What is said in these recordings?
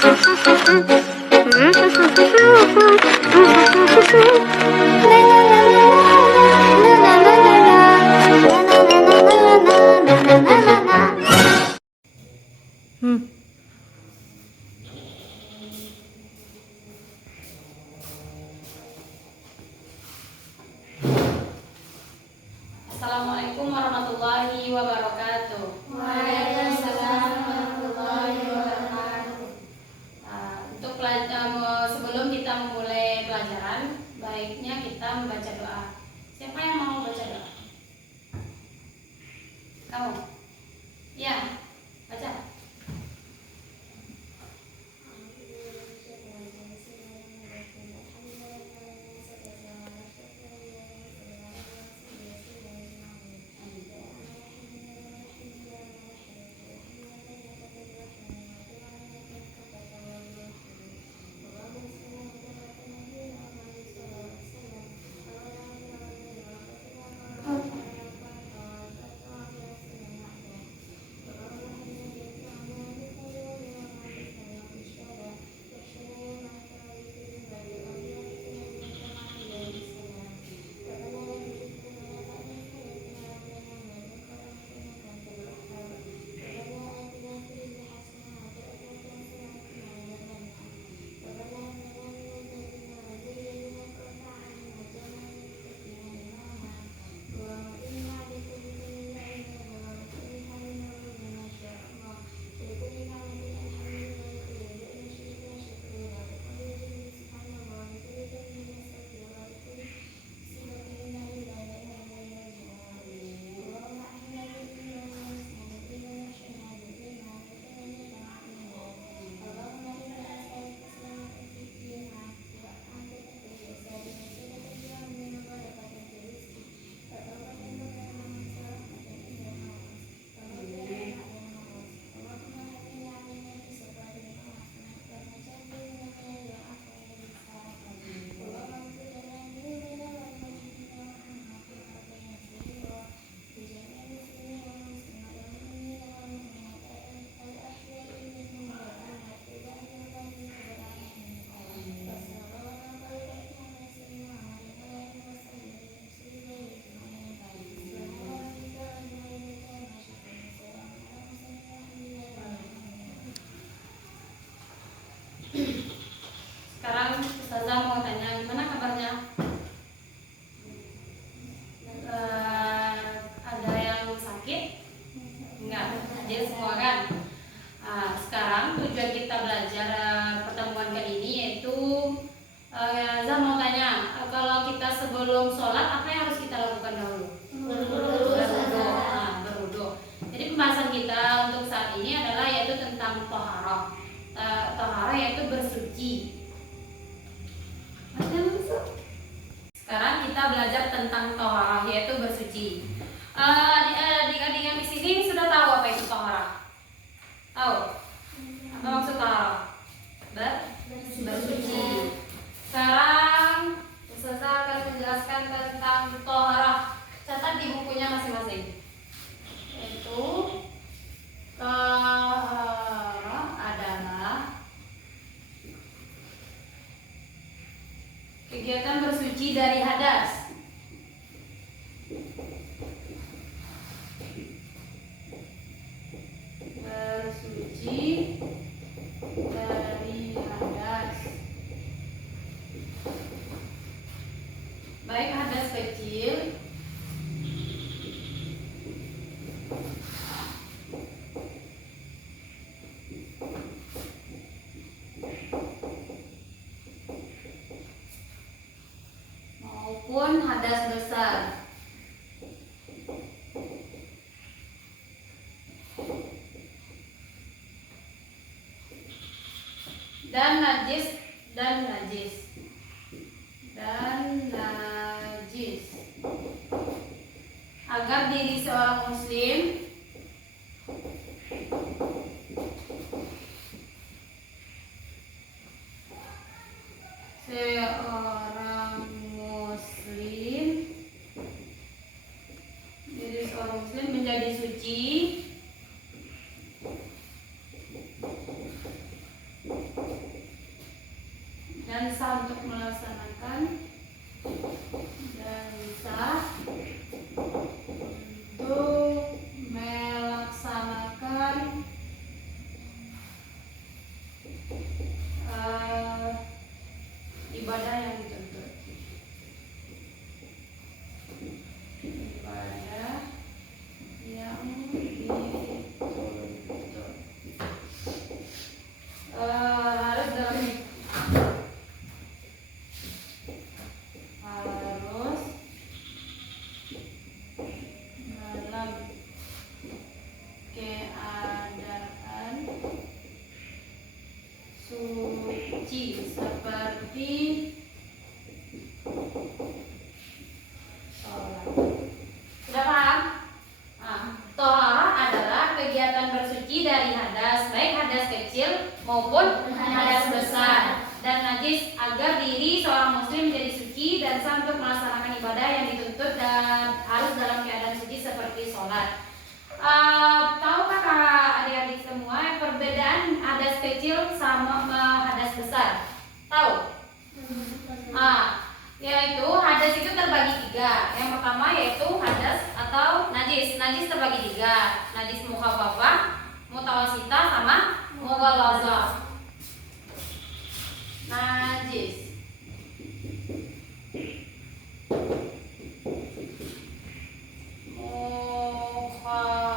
Assalamualaikum warahmatullahi wabarakatuh. Waalaikumsalam warahmatullahi wabarakatuh. Sebelum kita memulai pelajaran, baiknya kita membaca doa. Siapa yang mau baca doa? Kamu? Ya, baca. Sekarang Ustazah mau tanya, gimana kabarnya? Ada yang sakit? Enggak, hadir semua kan? Sekarang tujuan kita belajar pertemuan kali ini yaitu Zah mau tanya, kalau kita sebelum sholat apa yang harus kita lakukan dahulu? Berwudu. Jadi pembahasan kita untuk saat ini adalah yaitu tentang toharoh. Toharoh yaitu bersuci. Sekarang kita belajar tentang toharoh yaitu bersuci. Adik-adik yang di sini sudah tahu apa itu toharoh? Tahu? Apa maksud toharoh? Bersuci. Sekarang Ustazah akan menjelaskan tentang toharoh. Catat di bukunya masing-masing. Yaitu toharoh adalah kegiatan bersuci dari hadas. Bersuci dari hadas. Baik hadas kecil maupun hadas besar. Dan najis agar diri seorang muslim menjadi suci dan sah untuk melaksanakan ibadah yang dituntut. Ibadah yang dituntut harus dalam keadaan suci seperti sholat. Sudah paham? Toharah adalah kegiatan bersuci dari hadas, baik hadas kecil maupun hadas besar dan najis, agar diri seorang muslim menjadi suci dan sah untuk melaksanakan ibadah yang dituntut dan harus dalam keadaan suci seperti sholat. Tahukah adik-adik semua perbedaan hadas kecil sama hadas besar? Tahu? Yaitu hadas itu terbagi tiga. Yang pertama yaitu hadas atau najis. Najis terbagi tiga. Najis mukhaffafah, mutawasitah, sama mughalazah. Najis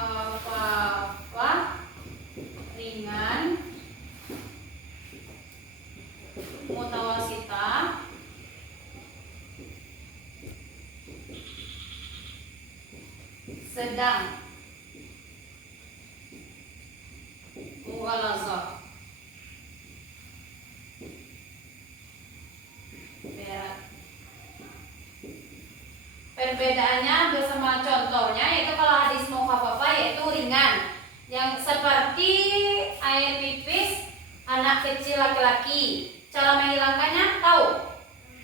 mukhaffafah ringan, mutawasitah sedang, mughalazah berat. Perbedaannya bersama contohnya yaitu kalau hadis mukhaffafah yaitu ringan, yang seperti air pipis anak kecil laki-laki. Cara menghilangkannya tahu?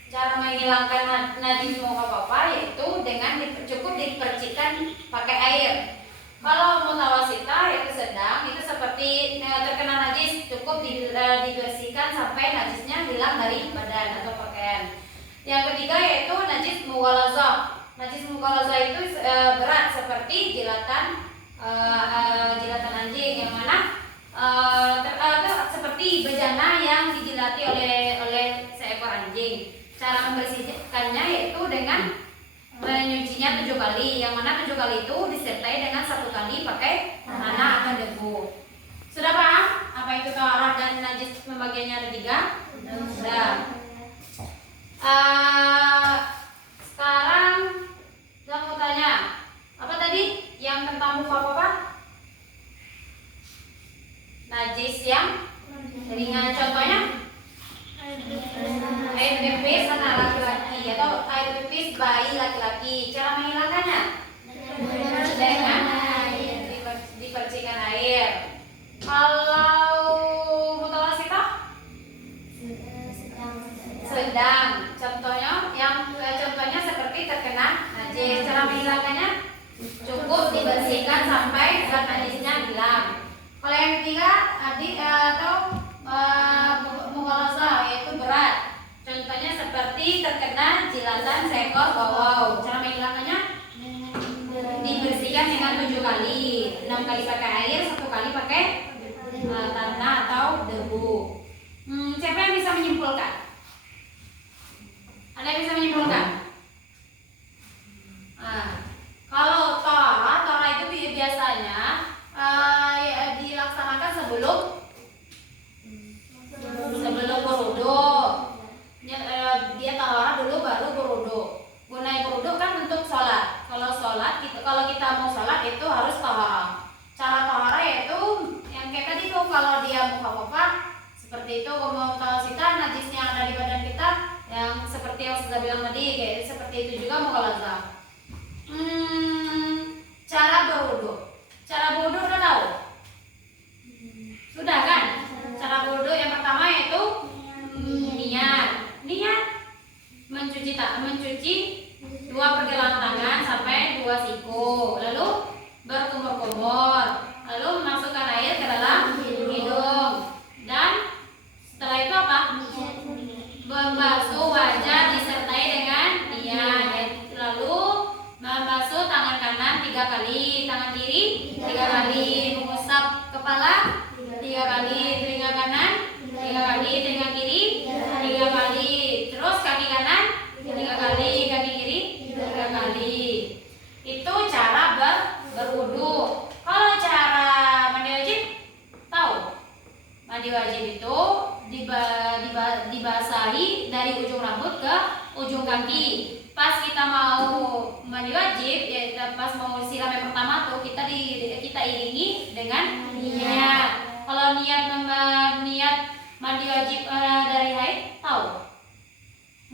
Cara menghilangkan najis mukhaffafah yaitu dengan cukup dipercikkan pakai air. Kalau mutawasitah yaitu sedang, itu seperti terkena najis cukup dibersihkan sampai najisnya hilang dari badan atau pakaian. Yang ketiga yaitu najis mughalazah. Najis mughalazah itu berat seperti jilatan anjing, yang mana seperti bejana yang dijilati oleh seekor anjing. Cara membersihkannya yaitu dengan menyucinya 7 kali, yang mana 7 kali itu disertai dengan 1 kali pakai tanah atau debu. Sudah paham apa itu taharah dan najis pembagiannya ada 3? Sudah. Sekarang saya mau tanya, apa tadi yang tentang mukhaffafah? Najis yang ringan, contohnya air pipis anak laki-laki atau air pipis bayi laki-laki. Cara menghilangkannya dengan dipercikan air. Kalau mutawasitah sedang, contohnya seperti terkena najis. Cara menghilangkannya cukup dibersihkan sampai zat najisnya hilang. Kalau yang ketiga atau mughalazah yaitu berat. Contohnya seperti terkena jilatan seekor bawau. Cara menghilangkannya dibersihkan dengan 7 kali, 6 kali pakai air, 1 kali pakai tanah atau debu. Siapa yang bisa menyimpulkan? Ada yang bisa menyimpulkan? Kalau toharah itu biasanya dilaksanakan sebelum berwudu. Dia taharah dulu baru berwudu. Gunanya berwudu kan untuk sholat. Kalau kita mau sholat itu harus taharah. Cara taharah yaitu yang kayak tadi tuh, kalau dia mukhaffafah seperti itu, mau mutawasitah najisnya ada di badan kita, yang seperti yang sudah bilang tadi, kayak seperti itu juga mughalazah. Cara berwudu udah tahu? Sudah kan? Cara berwudu yang pertama yaitu niat mencuci 2 pergelangan tangan sampai 2 siku, lalu berkumur-kumur, lalu memasukkan air ke dalam hidung, dan setelah itu apa? Mandi wajib itu dibasahi dari ujung rambut ke ujung kaki. Pas kita mau mandi wajib, ya pas mau siram yang pertama tuh kita iringi dengan niat. Kalau niat mandi wajib dari haid, tahu?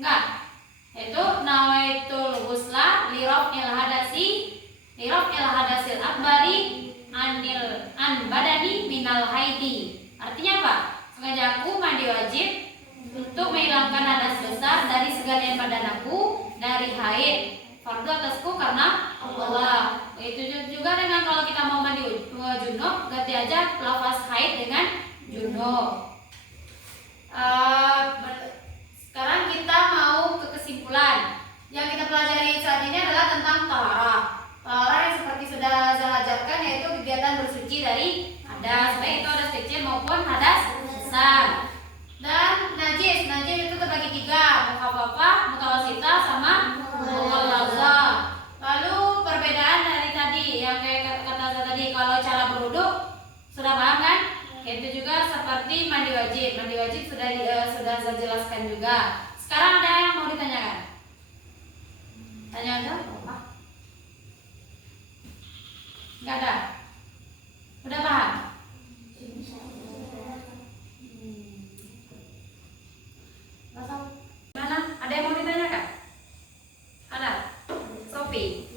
Enggak. Itu nawaitul ghusla liraf'il hadasil akbari an badani minal haidi. Artinya apa? Sengaja aku mandi wajib untuk menghilangkan hadas besar dari segala badan aku dari haid. Fardu atasku karena Allah. Itu juga dengan kalau kita mau mandi junub, ganti aja lafaz haid dengan junub. Sekarang kita mau ke kesimpulan. Yang kita pelajari saat ini adalah tentang taharah. Taharah yang seperti sudah saya ajarkan, yaitu kegiatan bersuci dari hadas, baik itu hadas kecil maupun hadas besar. Dan najis itu terbagi 3, mukhaffafah, mutawasithah, sama mughalazah. Lalu perbedaan dari tadi yang kayak kata saya tadi, kalau cara berwudu sudah paham kan? Itu juga seperti mandi wajib sudah saya jelaskan juga. Sekarang ada yang mau ditanyakan? Tanya ada? Apa? Enggak ada? Udah paham? Mana? Ada yang mau ditanyakan? Ada? Sophie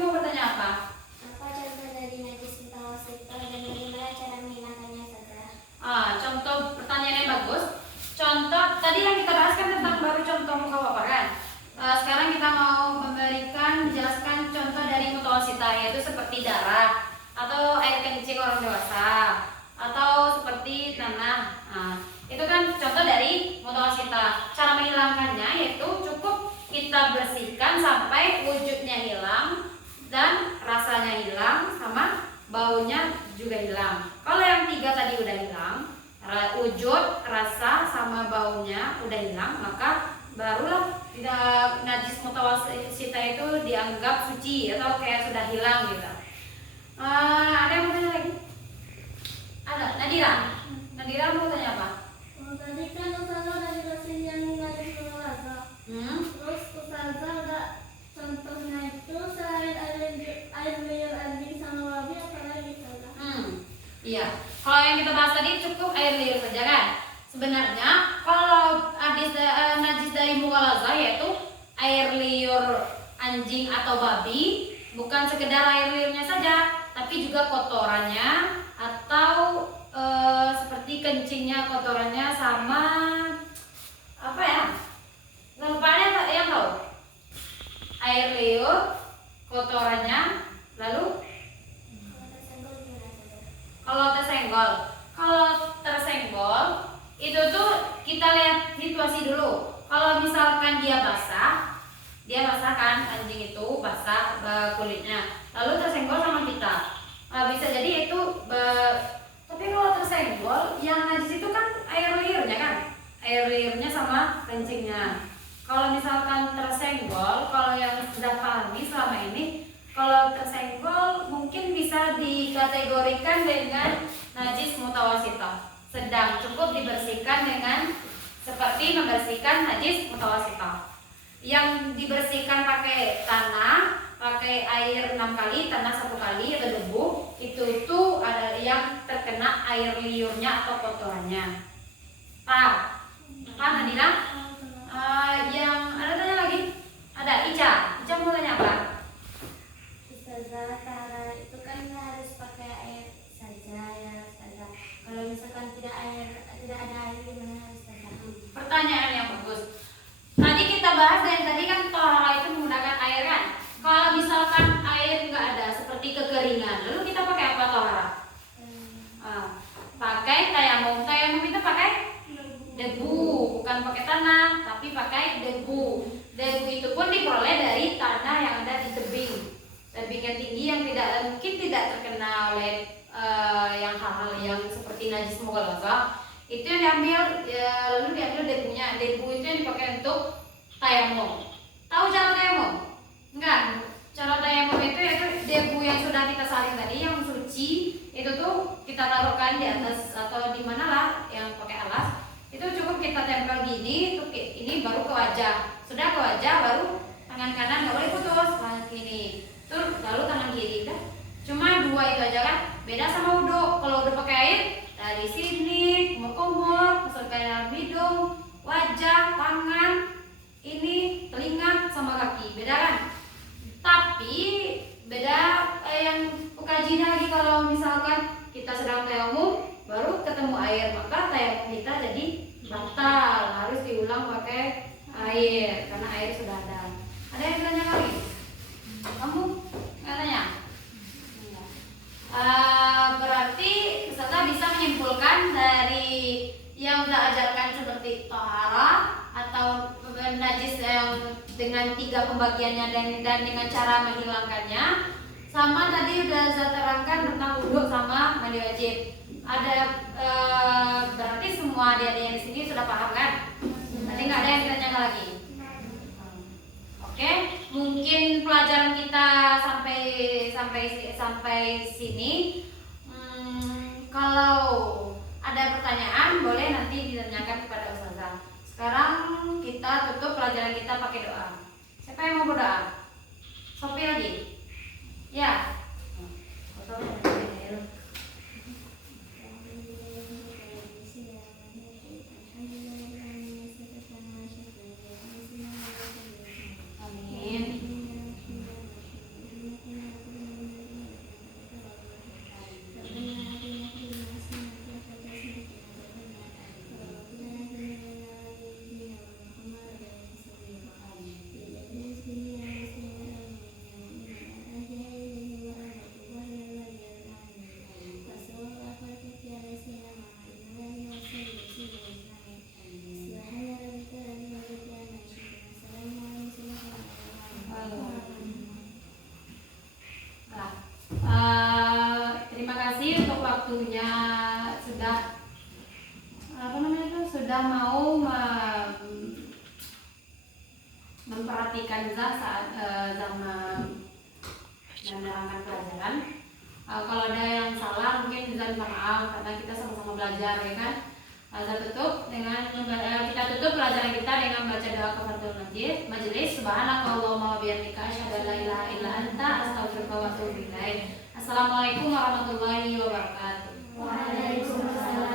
mau bertanya apa? Apa contoh dari najis mutawasithah dan bagaimana cara menghilangkannya saja? Contoh pertanyaannya bagus. Contoh tadi yang kita bahas kan tentang baru contoh mukhaffafah kan? Sekarang kita mau menjelaskan contoh dari mutawasithah, yaitu seperti darah atau air kencing orang dewasa atau seperti tanah. Itu kan contoh dari mutawasithah. Cara menghilangkannya yaitu cukup kita bersihkan sampai wujudnya hilang dan rasanya hilang sama baunya juga hilang. Kalau yang 3 tadi udah hilang, wujud, rasa sama baunya udah hilang, maka barulah tidak najis mutawasithah itu dianggap suci atau kayak sudah hilang gitu. Ada yang mau tanya lagi? Ada. Nadira mau tanya apa? Tadi kan Ustazah udah jelasin yang najis mughalazah. Terus Ustazah udah contohnya itu selain air liur anjing sama babi, apa lagi Ustazah? Iya. Kalau yang kita bahas tadi cukup air liur saja kan? Sebenarnya kalau najis dari mughalazah yaitu air liur anjing atau babi, bukan sekedar air liurnya saja, tapi juga kotorannya atau seperti kencingnya, kotorannya sama apa ya? Lupa yang tahu? Air liur, kotorannya, lalu kalau tersenggol itu tuh kita lihat situasi dulu. Kalau misalkan dia basah kan, anjing itu basah kulitnya, lalu tersenggol sama kita, bisa jadi itu tapi kalau tersenggol yang najis itu kan air liurnya kan, air liurnya sama kencingnya. Kalau misalkan tersenggol, kalau yang sudah pahami selama ini, kalau tersenggol mungkin bisa dikategorikan dengan najis mutawasithah. Sedang cukup dibersihkan dengan seperti membersihkan najis mutawasithah. Yang dibersihkan pakai tanah, pakai air 6 kali, tanah 1 kali atau debu, itu tuh ada yang terkena air liurnya atau kotorannya. Paham? Paham Nadira? Yang ada tanya lagi? Ada Ica mau tanya apa? Ustazah, taharah itu kan harus pakai air saja ya Ustazah. Kalau misalkan tidak ada air, gimana Ustazah? Pertanyaan yang bagus. Tadi kita bahas dan tadi kan taharah itu menggunakan air kan? Kalau misalkan air nggak ada seperti kekeringan, lalu kita pakai apa taharah? Pakai tayamum. Tayamum itu pakai debu, bukan pakai tanah, tapi pakai debu. Debu itu pun diperoleh dari tanah yang ada di tebing yang tinggi yang mungkin tidak terkena oleh yang hal-hal yang seperti najis mughalazah. Itu yang diambil, lalu diambil debunya. Debu itu yang dipakai untuk tayamum. Tahu cara tayamum? Enggak. Cara tayamum itu yaitu debu yang sudah kita saring tadi yang suci, itu tuh kita taruhkan di atas atau di mana lah kayak hidung, wajah, tangan, ini telinga sama kaki, beda kan? Tapi beda yang ukajinya lagi kalau misalkan kita sedang tayamum baru ketemu air, maka tayamum kita jadi batal, harus diulang pakai air karena air sudah ada. Ada yang tanya lagi? Kamu nggak tanya? Berarti peserta bisa menyimpulkan dari yang sudah ajarkan seperti tohara atau najis yang dengan 3 pembagiannya dan dengan cara menghilangkannya, sama tadi udah saya terangkan tentang wudhu sama mandi wajib. Ada berarti semua adik-adik yang di sini sudah paham kan? Tadi nggak ada yang ditanyakan lagi. Oke, mungkin pelajaran kita sampai sini. Kalau ada pertanyaan boleh nanti ditanyakan kepada Ustazah. Sekarang kita tutup pelajaran kita pakai doa. Siapa yang mau berdoa? Sopi lagi? Ya. Terima kasih untuk waktunya, sudah mau memperhatikan saat sama menerangkan pelajaran. Kalau ada yang salah mungkin bisa minta maaf karena kita sama-sama belajar, ya kan. Kita tutup pelajaran kita dengan baca doa kafaratul majelis. Subhanakallahumma wa bihamdika asyhadu an la ilaha illa anta astaghfiruka wa atubu ilaik. Assalamualaikum warahmatullahi wabarakatuh. Waalaikumsalam.